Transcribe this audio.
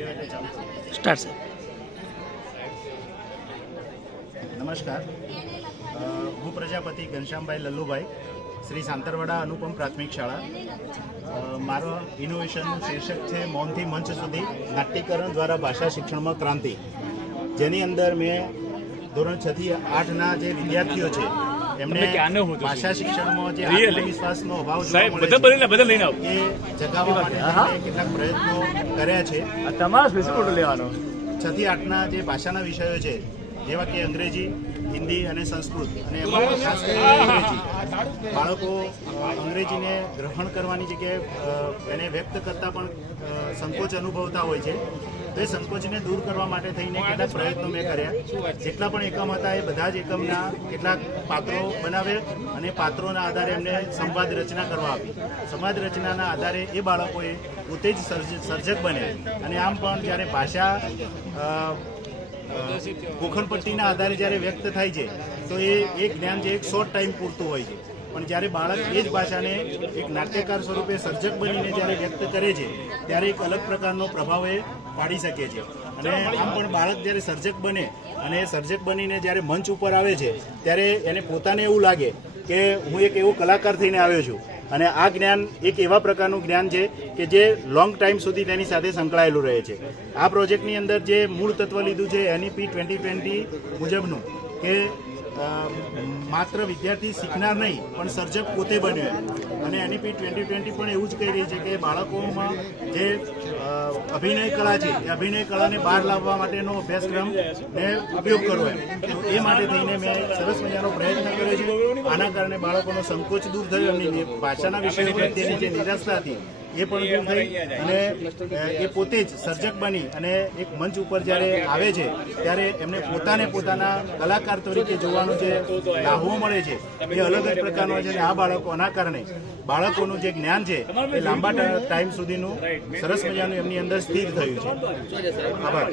Start sir. નમસ્કાર, હું પ્રજાપતિ ઘનશ્યામભાઈ લલ્લુભાઈ, શ્રી સાંતરવાડા અનુપમ પ્રાથમિક શાળા. મારો ઇનોવેશનનું શીર્ષક છે મૌનથી મંચ સુધી નાટ્યકરણ દ્વારા ભાષા શિક્ષણમાં ક્રાંતિ, જેની અંદર મેં ધોરણ 6 થી 8ના જે વિદ્યાર્થીઓ છે એમને ભાષા શિક્ષણમાં જે આત્મવિશ્વાસનો અભાવ જોવા મળે છે એ જગાવવા માટે કેટલાક પ્રયત્નો કર્યા છે. તમારા સ્પેસિફિક લેવાનો 6 થી 8ના જે ભાષાના વિષયો છે જેવા કે અંગ્રેજી, હિન્દી અને સંસ્કૃત, અને એમાં ખાસ કરીને અંગ્રેજી, બાળકો અંગ્રેજીને ગ્રહણ કરવાની જગ્યાએ એને વ્યક્ત કરતાં પણ સંકોચ અનુભવતા હોય છે. તો એ સંકોચને દૂર કરવા માટે થઈને કેટલાક પ્રયત્નો મેં કર્યા. જેટલા પણ એકમ હતા એ બધા જ એકમના કેટલાક પાત્રો બનાવે અને પાત્રોના આધારે એમને સંવાદ રચના કરવા આપી. સંવાદ રચનાના આધારે એ બાળકોએ પોતે જ સર્જક બને. અને આમ પણ જ્યારે ભાષા ગોખણપટ્ટીના આધારે જ્યારે વ્યક્ત થાય છે તો એ જ્ઞાન જે એક શોર્ટ ટાઈમ પૂરતું હોય છે, પણ જ્યારે બાળક એ જ ભાષાને એક નાટ્યકાર સ્વરૂપે સર્જક બનીને જ્યારે વ્યક્ત કરે છે ત્યારે એક અલગ પ્રકારનો પ્રભાવ એ પાડી શકે છે. અને આમ પણ બાળક જ્યારે સર્જક બને અને સર્જક બનીને જ્યારે મંચ ઉપર આવે છે ત્યારે એને પોતાને એવું લાગે કે હું એક એવો કલાકાર થઈને આવ્યો છું. અને આ જ્ઞાન એક એવા પ્રકારનું જ્ઞાન છે કે જે લોંગ ટાઈમ સુધી તેની સાથે સંકળાયેલું રહે છે. આ પ્રોજેક્ટની અંદર જે મૂળ તત્વ લીધું છે NEP 2020 મુજબનું કે માત્ર વિદ્યાર્થી શીખનાર નહીં પણ સર્જક પોતે બન્યો. અને NEP 2020 પણ એવું જ કહી રહી છે કે બાળકોમાં જે અભિનય કળા છે એ અભિનય કળાને બહાર લાવવા માટેનો અભ્યાસક્રમને ઉપયોગ કરવો એમ. તો એ માટે થઈને મેં સરસ મજાનો પ્રયત્ન કર્યો છે. આના કારણે બાળકોનો સંકોચ દૂર થયો, એમની ભાષાના વિષયો પ્રત્યેની જે નિરાશા હતી એ પણ દૂર થઈ અને એ પોતે જ સર્જક બની અને એક મંચ ઉપર જ્યારે આવે છે ત્યારે એમને પોતાના કલાકાર તરીકે જોવાનો જે લાહવો મળે છે એ અલગ જ પ્રકારનો છે. અને આ બાળકોના કારણે બાળકોનું જે જ્ઞાન છે એ લાંબા ટાઈમ સુધીનું સરસ મજાનું એમની અંદર સ્થિર થયું છે. આભાર.